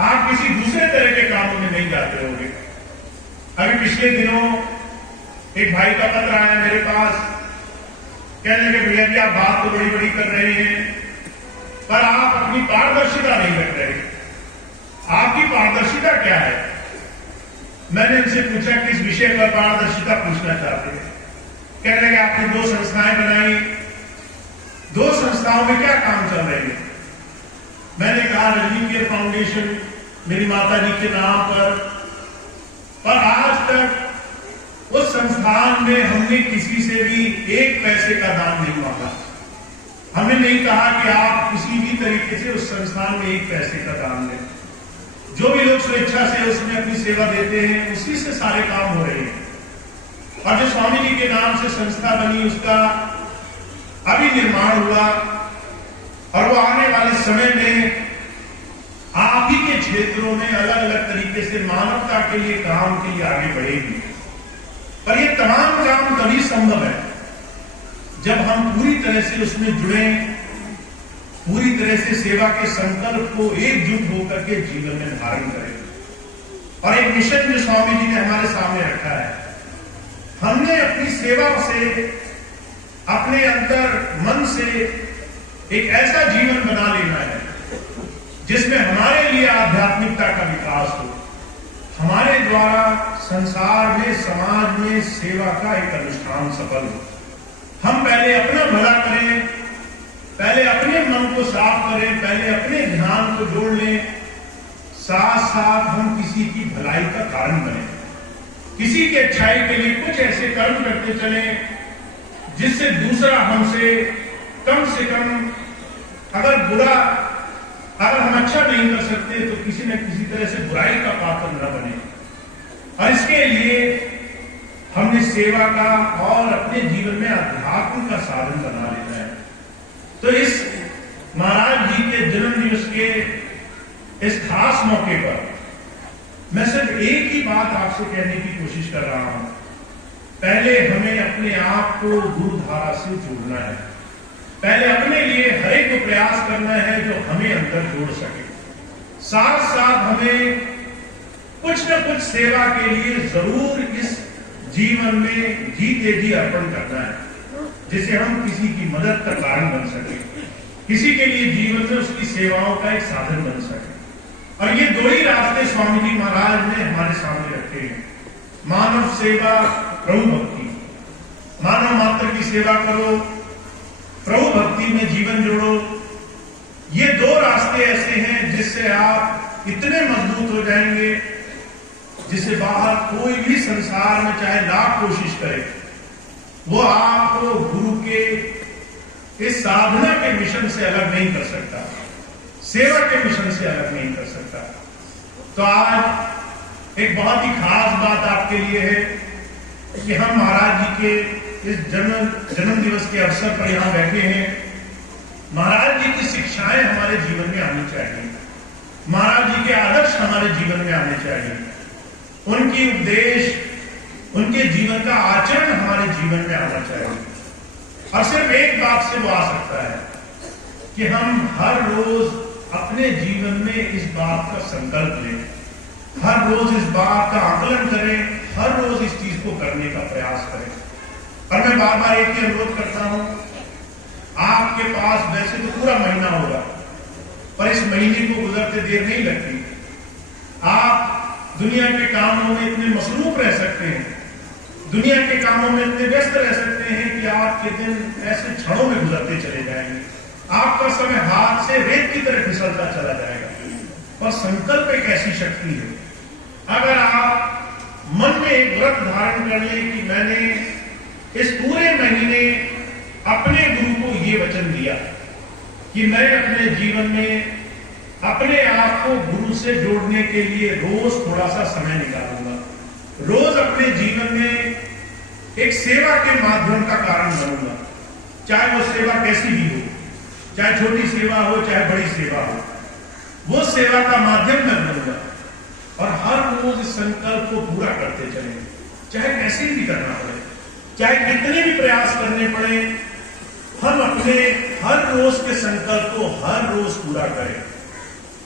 आप किसी दूसरे तरह के कामों में नहीं जाते होंगे। अभी पिछले दिनों एक भाई का पत्र आया मेरे पास, कहने लगे भैया जी आप बात तो बड़ी बड़ी कर रहे हैं पर आप अपनी पारदर्शिता नहीं रख रहे। आपकी पारदर्शिता क्या है? मैंने उनसे पूछा किस विषय पर पारदर्शिता पूछना चाहते हैं। कहने लगे आपने 2 संस्थाएं बनाई, 2 संस्थाओं में क्या काम चल रहे हैं? मैंने कहा रजनी केयर फाउंडेशन मेरी माता जी के नाम पर आज तक उस संस्थान में हमने किसी से भी 1 पैसे का दान नहीं मांगा। हमने नहीं कहा कि आप किसी भी तरीके से उस संस्थान में 1 पैसे का दान दें। जो भी लोग स्वेच्छा से उसमें अपनी सेवा देते हैं उसी से सारे काम हो रहे हैं। और जो स्वामी जी के नाम से संस्था बनी उसका अभी निर्माण हुआ और वो आने वाले समय में आप ही के क्षेत्रों में अलग अलग तरीके से मानवता के लिए काम के लिए आगे बढ़ेगी। पर ये तमाम काम तभी संभव है जब हम पूरी तरह से उसमें जुड़े, पूरी तरह से सेवा के संकल्प को एकजुट होकर के जीवन में धारण करें। और एक मिशन जो स्वामी जी ने हमारे सामने रखा है, हमने अपनी सेवा से अपने अंदर मन से एक ऐसा जीवन बना लेना है जिसमें हमारे लिए आध्यात्मिकता का विकास हो, हमारे द्वारा संसार में समाज में सेवा का एक अनुष्ठान सफल हो। हम पहले अपना भला करें, पहले अपने मन को साफ करें, पहले अपने ध्यान को जोड़ लें, साथ साथ हम किसी की भलाई का कारण बने, किसी की अच्छाई के लिए कुछ ऐसे कर्म करते चलें जिससे दूसरा हमसे कम से कम अगर हम अच्छा नहीं कर सकते तो किसी न किसी तरह से बुराई का पात्र न बने। और इसके लिए हमने सेवा का और अपने जीवन में अध्यात्म का साधन बना लेना है। तो इस महाराज जी के जन्म दिवस के इस खास मौके पर मैं सिर्फ एक ही बात आपसे कहने की कोशिश कर रहा हूं। पहले हमें अपने आप को गुरुधारा से जोड़ना है, पहले अपने लिए हर एक को प्रयास करना है जो हमें अंदर जोड़ सके। साथ साथ हमें कुछ न कुछ सेवा के लिए जरूर इस जीवन में जीते जी अर्पण करना है, जिससे हम किसी की मदद का कारण बन सके, किसी के लिए जीवन में उसकी सेवाओं का एक साधन बन सके। और ये 2 ही रास्ते स्वामी जी महाराज ने हमारे सामने रखे हैं, मानव सेवा, प्रभु भक्ति। मानव मात्र की सेवा करो, प्रभु भक्ति में जीवन जोड़ो। ये 2 रास्ते ऐसे हैं जिससे आप इतने मजबूत हो जाएंगे जिससे बाहर कोई भी संसार में चाहे लाख कोशिश करे वो आपको गुरु के इस साधना के मिशन से अलग नहीं कर सकता, सेवा के मिशन से अलग नहीं कर सकता। तो आज एक बहुत ही खास बात आपके लिए है कि हम महाराज जी के इस जन्म दिवस के अवसर पर यहां बैठे हैं। महाराज जी की शिक्षाएं हमारे जीवन में आनी चाहिए, महाराज जी के आदर्श हमारे जीवन में आने चाहिए, उनकी उपदेश, उनके जीवन का आचरण हमारे जीवन में आना चाहिए। और सिर्फ एक बात से वो आ सकता है कि हम हर रोज अपने जीवन में इस बात का संकल्प लें, हर रोज इस बात का आकलन करें, हर रोज इस चीज को करने का प्रयास करें। और मैं बार बार एक ही अनुरोध करता हूं, आपके पास वैसे तो पूरा महीना होगा पर इस महीने को गुजरते देर नहीं लगती। आप दुनिया के कामों में इतने मसरूफ रह सकते हैं, दुनिया के कामों में इतने व्यस्त रह सकते हैं कि आपके दिन ऐसे क्षणों में गुजरते चले जाएंगे, आपका समय हाथ से रेत की तरह फिसलता चला जाएगा। और संकल्प एक ऐसी शक्ति है, अगर आप मन में एक व्रत धारण कर ले कि मैंने इस पूरे महीने अपने गुरु को ये वचन दिया कि मैं अपने जीवन में अपने आप को गुरु से जोड़ने के लिए रोज थोड़ा सा समय निकालूंगा, रोज अपने जीवन में एक सेवा के माध्यम का कारण बनूंगा, चाहे वो सेवा कैसी भी हो, चाहे छोटी सेवा हो चाहे बड़ी सेवा हो, वो सेवा का माध्यम मैं बनूंगा। और हर रोज इस संकल्प को पूरा करते चलें, चाहे कैसे भी करना पड़े, चाहे कितने भी प्रयास करने पड़े, हम अपने हर रोज के संकल्प को हर रोज पूरा करें।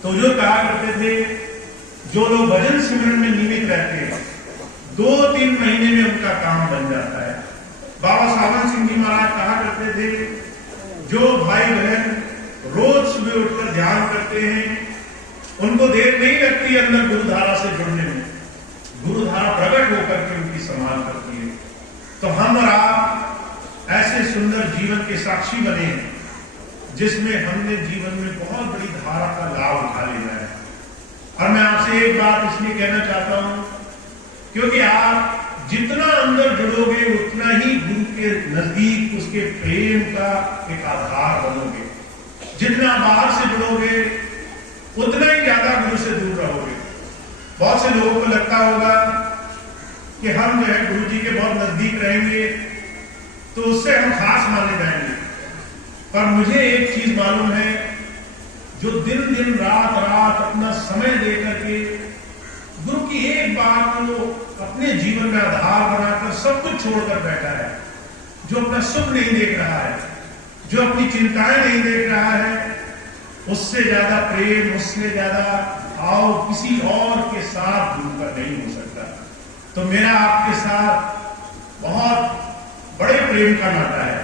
तो जो कहा करते थे, जो लोग भजन सिमरन में नियमित रहते हैं 2-3 महीने में उनका काम बन जाता है। बाबा सावन सिंह जी महाराज कहा करते थे, जो भाई बहन रोज सुबह उठकर ध्यान करते हैं उनको देर नहीं लगती अंदर गुरुधारा से जुड़ने में, गुरुधारा प्रकट होकर के उनकी संभाल करती है। तो हम और आप ऐसे सुंदर जीवन के साक्षी बने हैं जिसमें हमने जीवन में बहुत बड़ी धारा का लाभ उठा लिया है। और मैं आपसे एक बात इसलिए कहना चाहता हूं क्योंकि आप जितना अंदर जुड़ोगे उतना ही गुरु के नजदीक उसके प्रेम का एक आधार बनोगे। जितना बाहर से जुड़ोगे उतना ही ज्यादा गुरु से दूर रहोगे। बहुत से लोगों को लगता होगा कि हम जो है गुरु जी के बहुत नजदीक रहेंगे तो उससे हम खास माने जाएंगे। पर मुझे एक चीज मालूम है, जो दिन दिन रात रात अपना समय देकर के गुरु की एक बात को अपने जीवन में आधार बनाकर सब कुछ छोड़कर बैठा है, जो अपना सुख नहीं देख रहा है, जो अपनी चिंताएं नहीं देख रहा है, उससे ज्यादा प्रेम, उससे ज्यादा भाव किसी और के साथ गुरु का नहीं हो सकता। तो मेरा आपके साथ बहुत बड़े प्रेम का नाता है,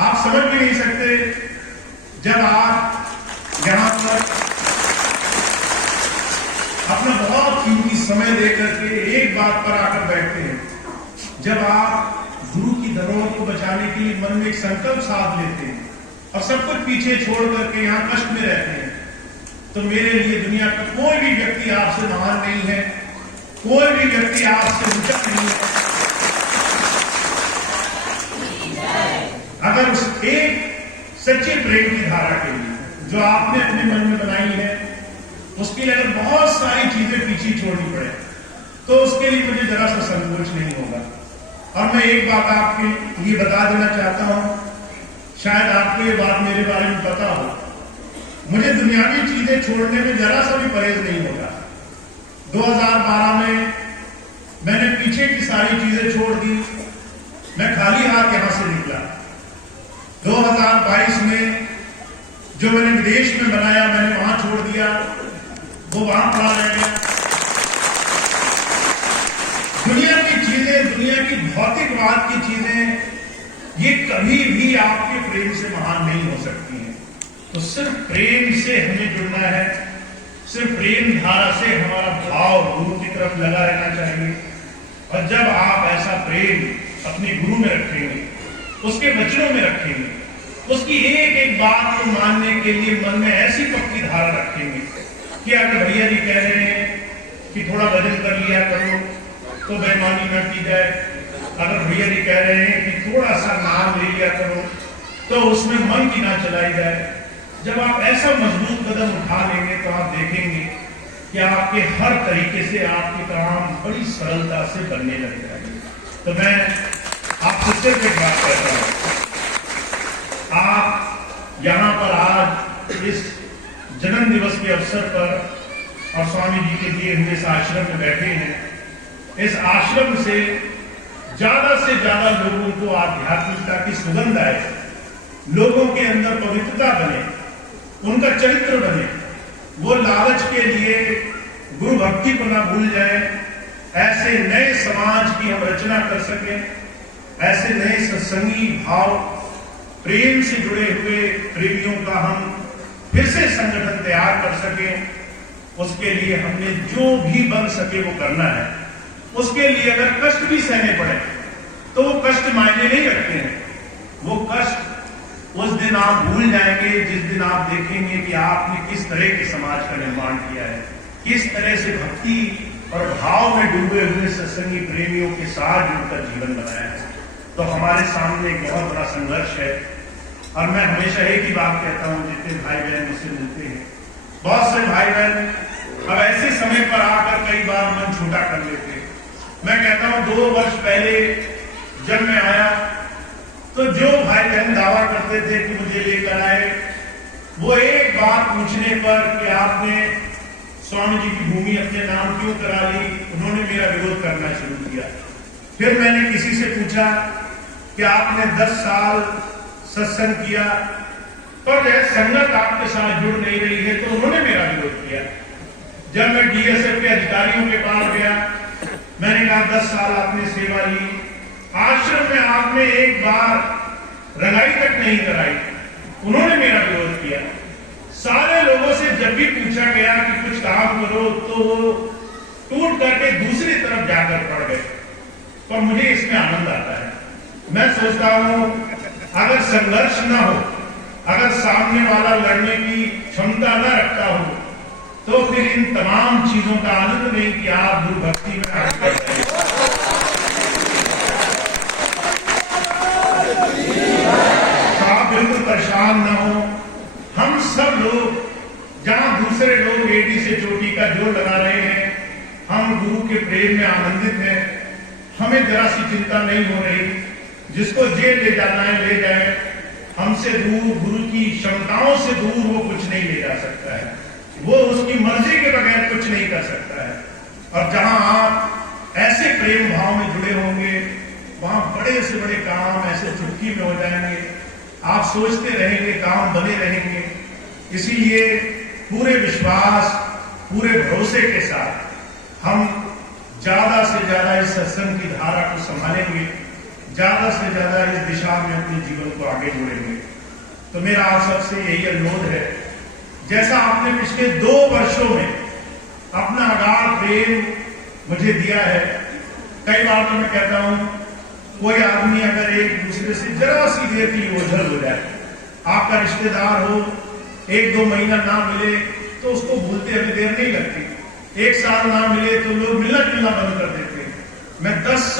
आप समझ भी नहीं सकते। जब आप यहां पर अपना बहुत कीमती समय देकर के एक बात पर आकर बैठते हैं, जब आप गुरु की धरोहर को बचाने के लिए मन में एक संकल्प साध लेते हैं और सब कुछ पीछे छोड़ करके यहाँ कष्ट में रहते हैं, तो मेरे लिए दुनिया का कोई भी व्यक्ति आपसे महान नहीं है, कोई भी व्यक्ति आपसे ऊंचा नहीं है। अगर उस एक सच्चे प्रेम की धारा के लिए जो आपने अपने मन में बनाई है, उसके लिए अगर बहुत सारी चीजें पीछे छोड़नी पड़े तो उसके लिए मुझे जरा सा संकोच नहीं होगा। और मैं एक बात आपके लिए बता देना चाहता हूं, शायद आपको ये बात मेरे बारे में पता हो, मुझे दुनियावी चीजें छोड़ने में जरा सा भी परहेज नहीं होगा। 2012 में मैंने पीछे की सारी चीजें छोड़ दी, मैं खाली हाथ यहां से निकला। 2022 में जो मैंने विदेश में बनाया मैंने वहां छोड़ दिया, वो वहां पड़ा रह गया। दुनिया की चीजें, दुनिया की भौतिकवाद की चीजें, ये कभी भी आपके प्रेम से महान नहीं हो सकती हैं। तो सिर्फ प्रेम से हमें जुड़ना है, सिर्फ प्रेम धारा से हमारा भाव गुरु की तरफ लगा रहना चाहिए। और जब आप ऐसा प्रेम अपने गुरु में रखेंगे, उसके वचनों में रखेंगे, उसकी एक एक बात को मानने के लिए मन में ऐसी पक्की धारा रखेंगे कि अगर भैया जी कह रहे हैं कि थोड़ा भजन कर लिया करो तो बेईमानी न की जाए, अगर भैया जी कह रहे हैं कि थोड़ा सा नाम ले लिया करो तो उसमें मन की ना चलाई जाए। जब आप ऐसा मजबूत कदम उठा लेंगे तो आप देखेंगे कि आपके हर तरीके से आपके काम बड़ी सरलता से बनने लग जाएंगे। तो मैं आपसे सिर्फ एक बात कहता हूं, आप यहां पर आज इस जन्म दिवस के अवसर पर और स्वामी जी के दिए हुए इस आश्रम में बैठे हैं। इस आश्रम से ज्यादा लोगों को आध्यात्मिकता की सुगंध आए, लोगों के अंदर पवित्रता बने, उनका चरित्र बने, वो लालच के लिए गुरु भक्ति को ना भूल जाए, ऐसे नए समाज की हम रचना कर सकें, ऐसे नए सत्संगी भाव प्रेम से जुड़े हुए प्रेमियों का हम फिर से संगठन तैयार कर सकें। उसके लिए हमने जो भी बन सके वो करना है। उसके लिए अगर कष्ट भी सहने पड़े तो वो कष्ट मायने नहीं रखते हैं। वो कष्ट उस दिन आप भूल जाएंगे जिस दिन आप देखेंगे कि आपने किस तरह के समाज का निर्माण किया है, किस तरह से भक्ति और भाव में डूबे हुए सत्संगी प्रेमियों के साथ जुड़कर जीवन बनाया है। तो हमारे सामने एक बहुत बड़ा संघर्ष है। और मैं हमेशा एक ही बात कहता हूं, जितने भाई बहन मुझसे मिलते हैं, बहुत से भाई बहन अब ऐसे समय पर आकर कई बार मन छोटा कर लेते हैं। मैं कहता हूं 2 वर्ष पहले जब मैं आया तो जो भाई बहन दावा करते थे कि मुझे लेकर आए, वो एक बात पूछने पर कि आपने स्वामी जी की भूमि अपने नाम क्यों करा ली, उन्होंने मेरा विरोध करना शुरू किया। फिर मैंने किसी से पूछा कि आपने 10 साल सत्संग किया, पर जो है संगत आपके साथ जुड़ नहीं रही है, तो उन्होंने मेरा विरोध किया। जब मैं डीएसएफ के अधिकारियों के पास गया, मैंने कहा 10 साल आपने सेवा ली, आश्रम में आपने एक बार रंगाई तक नहीं कराई, उन्होंने मेरा विरोध किया। सारे लोगों से जब भी पूछा गया कि कुछ काम करो, तो वो टूट करके दूसरी तरफ जाकर पड़ गए। पर मुझे इसमें आनंद आता है। मैं सोचता हूं अगर संघर्ष ना हो, अगर सामने वाला लड़ने की क्षमता न रखता हो, तो फिर इन तमाम चीजों का आनंद नहीं कि आप दुर्भक्ति में आगे बढ़ रहे हैं। तो आप बिल्कुल परेशान न हो। हम सब लोग जहां दूसरे लोग एडी से चोटी का जोड़ लगा रहे हैं, हम गुरु के प्रेम में आनंदित हैं। हमें जरा सी चिंता नहीं हो रही। जिसको जेल ले जाना है ले जाए, हमसे दूर, गुरु की क्षमताओं से दूर वो कुछ नहीं ले जा सकता है। वो उसकी मर्जी के बगैर कुछ नहीं कर सकता है। और जहां आप ऐसे प्रेम भाव में जुड़े होंगे, वहां बड़े से बड़े काम ऐसे चुटकी में हो जाएंगे। आप सोचते रहेंगे, काम बने रहेंगे। इसीलिए पूरे विश्वास, पूरे भरोसे के साथ हम ज्यादा से ज्यादा इस सत्संग की धारा को संभालेंगे, ज्यादा से ज्यादा इस दिशा में अपने जीवन को आगे जोड़ेंगे। तो मेरा आप सबसे यही अनुरोध है, जैसा आपने पिछले 2 वर्षों में अपना अगाध प्रेम मुझे दिया है। कई बार तो मैं कहता हूं, कोई आदमी अगर एक दूसरे से जरा सी देर की ओझल हो जाए, आपका रिश्तेदार हो, 1-2 महीना ना मिले तो उसको भूलते हमें देर नहीं लगती। 1 साल ना मिले तो लोग मिलना जुलना बंद कर देते हैं। मैं 10 साल